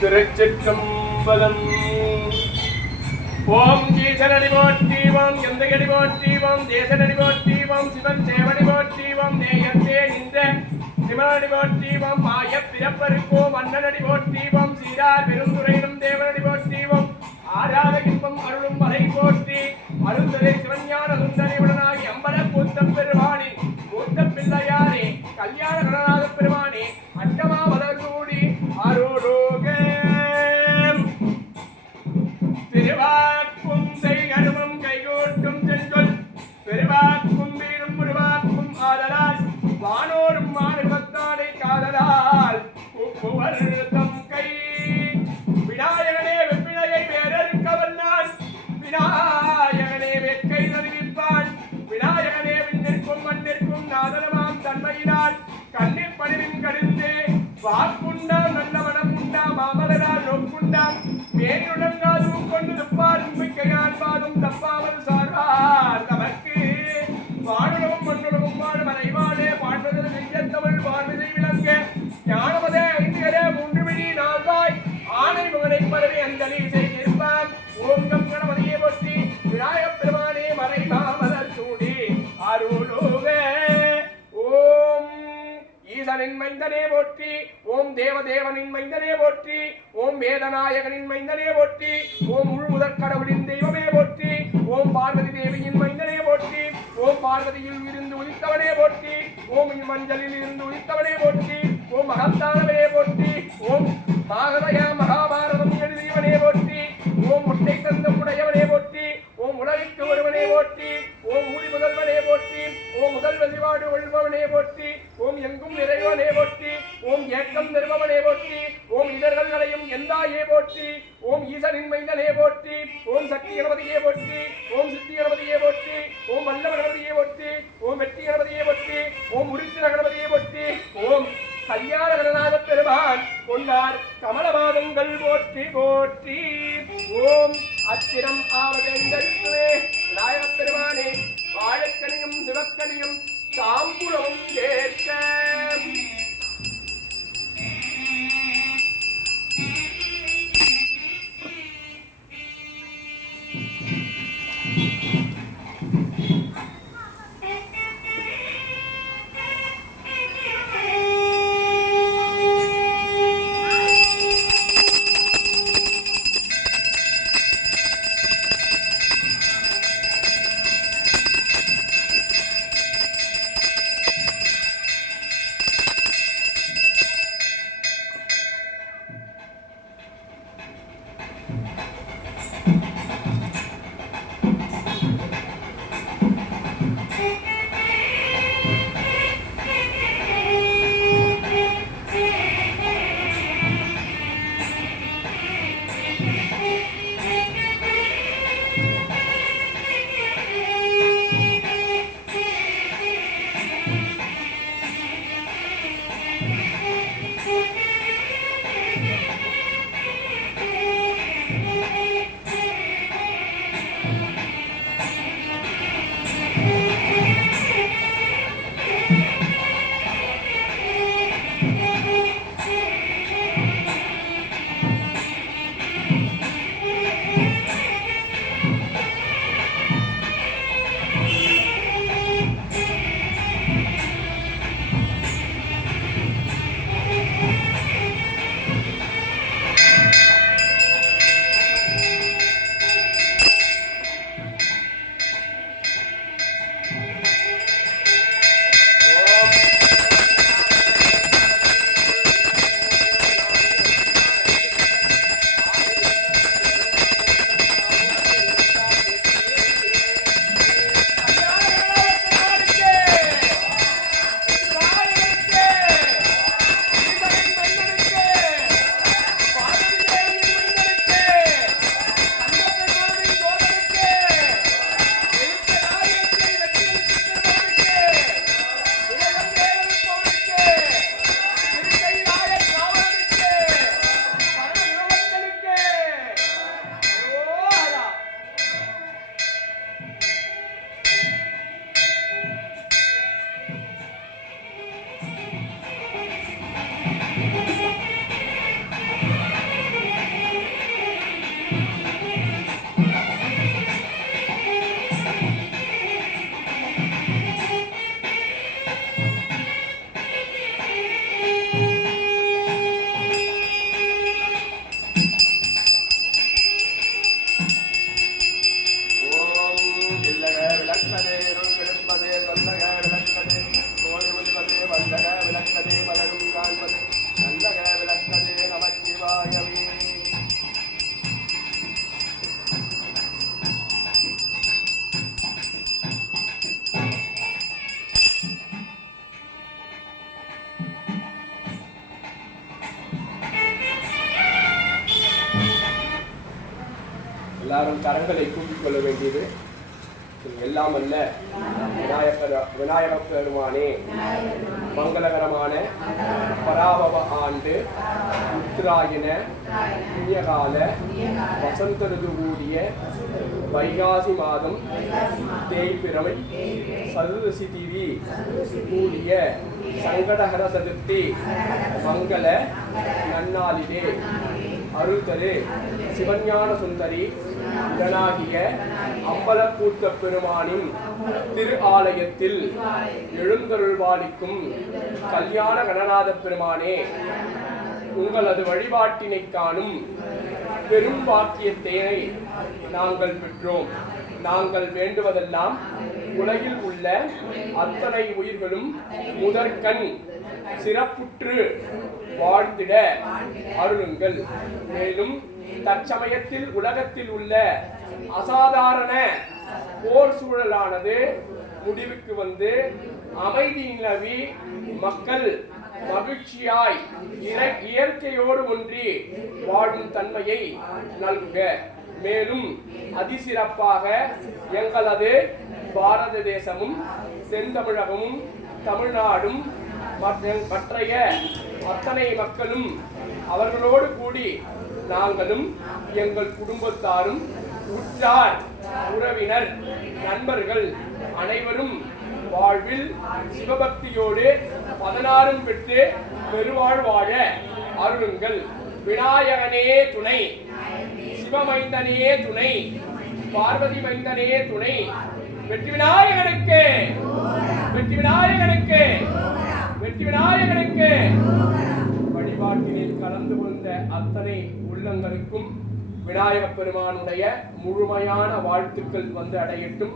திருச்சிற்றம்பலம். ஓம் ஈசனடி போற்றி, ஓம் எந்தையடி போற்றி, ஓம் தேசனடி போற்றி, ஓம் சிவன் சேவடி போற்றி, ஓம் நேயத்தே நின்ற சிவனடி போற்றி, ஓம் மாய பிறப்பருக்கோம் அண்ணனடி போற்றி, ஓம் சீரார் பெருந்துரையிலும் தேவனடி போற்றி, ஓம் ஆராத இன்பம் அருளும் மலை போற்றி, அருந்தரை சிவஞான சுந்தரிவுடனாகி அம்பல கூத்த பெருமானி மூத்த பிள்ளையாரே கல்யாண கணநாத பெருமானே அட்டமா வளர்கூடி அருளோக திருவாக்கும் செய்கருமம் கைகூட்டும் செஞ்சொல் பெருவாக்கும் வீடும் முருவாக்கும் ஆதலால் வானோரும் மாநிலத்தானை காதலால் வருத்தம் கை விநாயகனே வெப்பினையை வேறறுக்க வல்லான், விநாயகனே வெட்கை அறிவிப்பான், விநாயகனே விண்ணிற்கும் மண்ணிற்கும் நாதனமாம் தன்மையினால் கண்ணில் பணிவின் கடிந்து வாக்குண்டாம் நல்ல மனம் உண்டாம் மாமலரால் நோக்குண்டாம் மேலுடங்காதும் கொண்டு துப்பாரும் மிக்கையான் பாதும் தப்பாமல் சார்வார் தமக்கு வானுடவும் மண்ணுடவும் வாழும் மறைவானே பாண்டது செய்யத்தமிழ் பார்வதை விளங்க ஞானமதே ஐந்தியரே மூன்று விழி நால்வாய் ஆணை மகனை பதவி அந்தலி செய்திருப்பான். ஓம் கம் கணபதியை போற்றி, விநாயகப் பெருமானே மறை மாமலர் சூடி அருளோக. ஓம் ஈசனின் மைந்தனே போற்றி, ஓம் தேவதேவனின் மைந்தனே போற்றி, ஓம் வேதநாயகனின் மைந்தனே போற்றி, ஓம் முழுமுதற் கடவுளின் தெய்வமே போற்றி, ஓம் பார்வதி தேவியின் மைந்தனே போற்றி, ஓம் பார்வதியில் இருந்து உதித்தவனே போற்றி, ஓம் மஞ்சளில் இருந்து உதித்தவனே போற்றி, ஓம் மகத்தானவனே போற்றி, ஓம் மாகதயா மகாபாரதம் எழுதியவனே போற்றி, ஓம் முட்டை தந்தம் உடையவனே போற்றி, ஓம் உலகிற்கு ஒருவனே போற்றி, ஓம் மூடி முதல்வனே போற்றி, ஓம் முதல் வழிபாடு ஒழுபவனே போற்றி, ஓம் எங்கும் நிறைவனே போற்றி, ஓம் ஏக்கம் நிறுவனே போற்றி, ஓம் இதழ்களையும் எந்தாயே போற்றி, ஓம் ஈசனின் மைந்தனே போற்றி, ஓம் சக்தி கணபதியே போற்றி, ஓம் சித்தி கணபதியே போற்றி, ஓம் வல்லவ கணபதியே போற்றி, ஓம் வெற்றி கணபதியே போற்றி, ஓம் உரித்திர கணபதியே போற்றி, ஓம் கல்யாண கணநாத பெருமான் கொண்டார் கமலபாதங்கள் போற்றி போற்றி. ஓம் அத்திரம் ஆவதெந்தருக்குவே விநாயகப் பெருமானே வாழக்கனியும் சிவக்கனியும் தாம்பூலமும் ஏற்க. கரங்களை கூப்பிக் கொள்ள வேண்டியது. எல்லாம் அல்ல விநாயக பெருமானே, மங்களகரமான பராபவ ஆண்டு உத்தராயண புண்ணியகால வசந்த ருது கூடிய வைகாசி மாதம் தேய்பிறமை சதுர்தசி திதி கூடிய சங்கடஹர சதுர்த்தி மங்கள நன்னாளிலே அருள்தரு சிவஞான சுந்தரி உடனாகிய அம்பலக்கூத்த பெருமானின் திரு ஆலயத்தில் எழுந்தருள்வாளிக்கும் கல்யாண கணநாத பெருமானே, உங்களது வழிபாட்டினை காணும் பெரும் பாக்கியத்தை நாங்கள் பெற்றோம். நாங்கள் வேண்டுவதெல்லாம் உலகில் உள்ள அத்தனை உயிர்களும் முதற்கண் சிறப்புற்று வாழ்ந்திட அருளுங்கள். மேலும் தற்சமயத்தில் உலகத்தில் உள்ள அசாதாரண போர் சூழலானது முடிவுக்கு வந்து அமைதி நிலவி மக்கள் மகிழ்ச்சியாய் இயற்கையோடு ஒன்றி வாழும் தன்மையை நல்குக. மேலும் அதிசிறப்பாக எங்களது பாரத தேசமும் தென்தமிழகமும் தமிழ்நாடும் மற்றைய அத்தனை மக்களும் அவர்களோடு கூடி நாங்களும் எங்கள் குடும்பத்தாரும் உற்றார் உறவினர் நண்பர்கள் அனைவரும் வாழ்வில் சிவபக்தியோடு 16 பெற்று பெருவாழ் வாழ அருளுங்கள். விநாயகனே துணை, சிவமைந்தனே துணை, பார்வதி மைந்தனே துணை. வெற்றி விநாயகனுக்கு, வெற்றி விநாயகனுக்கு, வெற்றி விநாயகனுக்கு. வழிபாட்டினில் கலந்து கொண்ட அத்தனை உள்ளங்களுக்கும் விநாயக பெருமானுடைய முழுமையான வாழ்த்துக்கள் வந்து அடையட்டும்.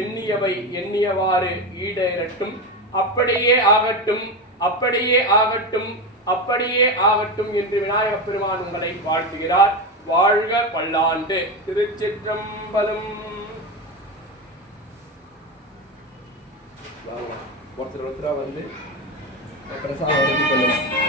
எண்ணியவை எண்ணியவாறு ஈடேறட்டும். அப்படியே ஆகட்டும், அப்படியே ஆகட்டும், அப்படியே ஆகட்டும் என்று விநாயக பெருமான் உங்களை வாழ்த்துகிறார். வாழ்க பல்லாண்டு. திருச்சிற்றம்பலம். ஒருத்தர் ஒருத்தரா வந்து பிரசாதம்